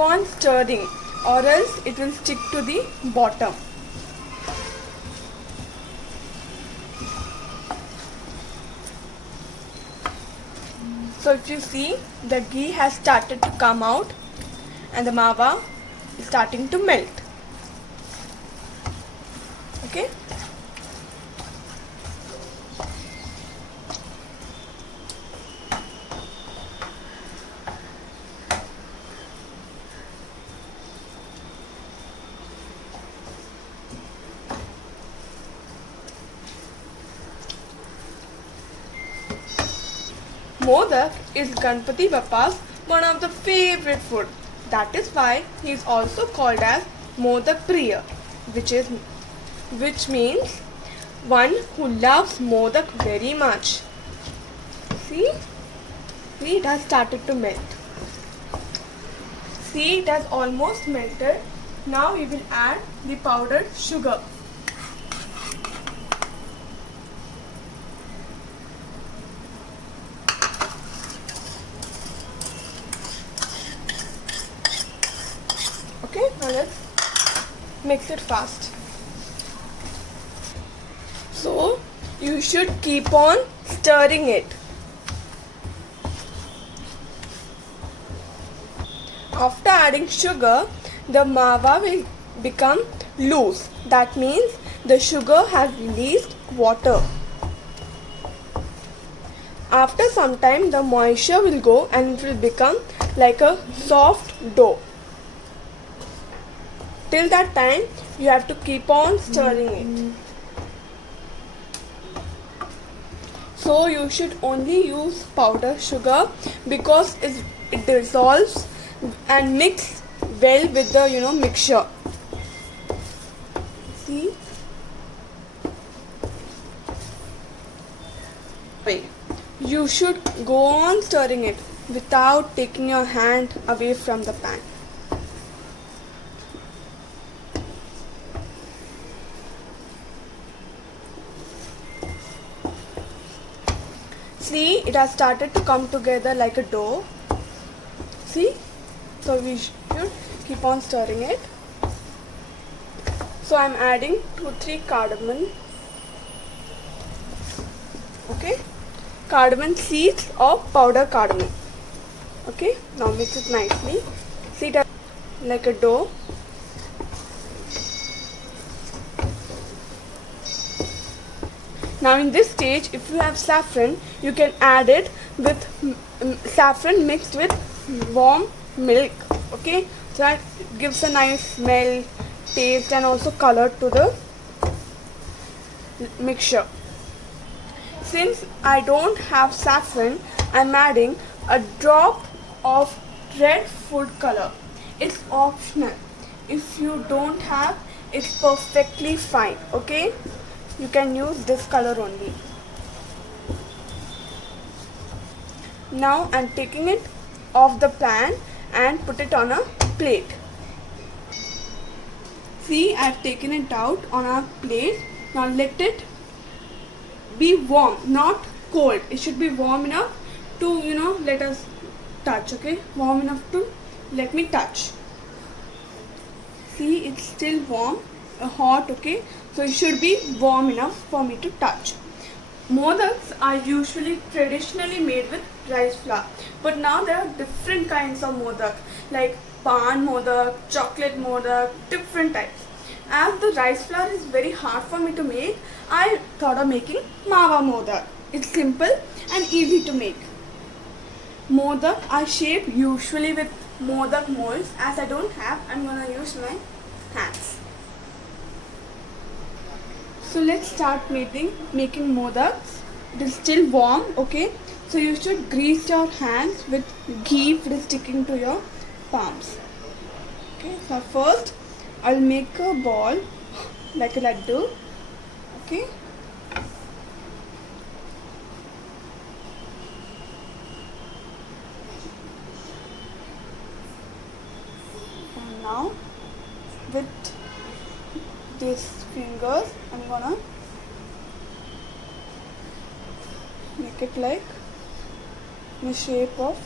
on stirring or else it will stick to the bottom. So if you see, the ghee has started to come out and the mava is starting to melt. Okay. Modak is Ganpati Bappa's one of the favorite food. That is why he is also called as Modak Priya, which means one who loves Modak very much. See, it has started to melt. See, it has almost melted. Now we will add the powdered sugar. Okay, now let's mix it fast. So you should keep on stirring it. After adding sugar, the mava will become loose. That means the sugar has released water. After some time, the moisture will go and it will become like a soft dough. Till that time, you have to keep on stirring it. So you should only use powder sugar because it dissolves and mix well with the mixture. See? You should go on stirring it without taking your hand away from the pan. See, it has started to come together like a dough. See? So we should keep on stirring it. So I am adding 2-3 cardamom. Okay? Cardamom seeds or powder cardamom. Okay? Now mix it nicely. See, it has like a dough. Now in this stage, if you have saffron, you can add it with saffron mixed with warm milk. Okay, so that gives a nice smell, taste and also color to the mixture. Since I don't have saffron, I am adding a drop of red food color. It's optional. If you don't have, it's perfectly fine. Okay, you can use this color only. Now I'm taking it off the pan and put it on a plate. See, I've taken it out on a plate. Now let it be warm, not cold. It should be warm enough to let us touch. Okay, warm enough to let me touch. See, it's still warm, hot. Okay, so it should be warm enough for me to touch. Modaks are usually traditionally made with rice flour, but now there are different kinds of modak, like pan modak, chocolate modak, different types. As the rice flour is very hard for me to make, I thought of making mava modak. It's simple and easy to make. Modak are shaped usually with modak molds. As I don't have, I'm gonna use my hands. So let's start making modaks. It is still warm, okay? So you should grease your hands with ghee if it is sticking to your palms. Okay, so first I'll make a ball like a laddu. Okay. And now with these fingers I'm gonna make it like in the shape of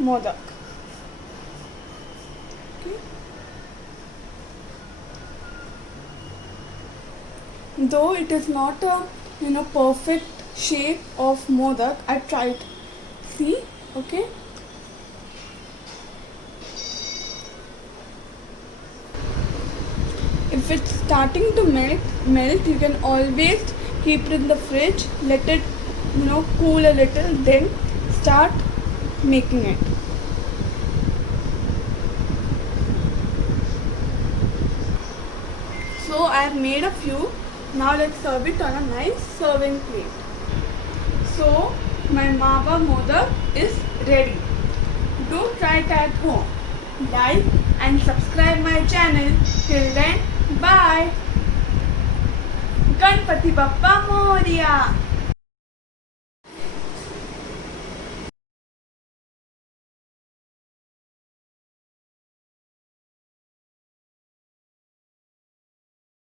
modak. though it is not a perfect shape of modak, I tried. See, okay. If it's starting to melt, you can always keep it in the fridge, let it cool a little, then start making it. So I have made a few. Now let's serve it on a nice serving plate. So my Mava Modak is ready. Do try it at home. Like and subscribe my channel. Till then, bye. Ganpati Bappa Moria.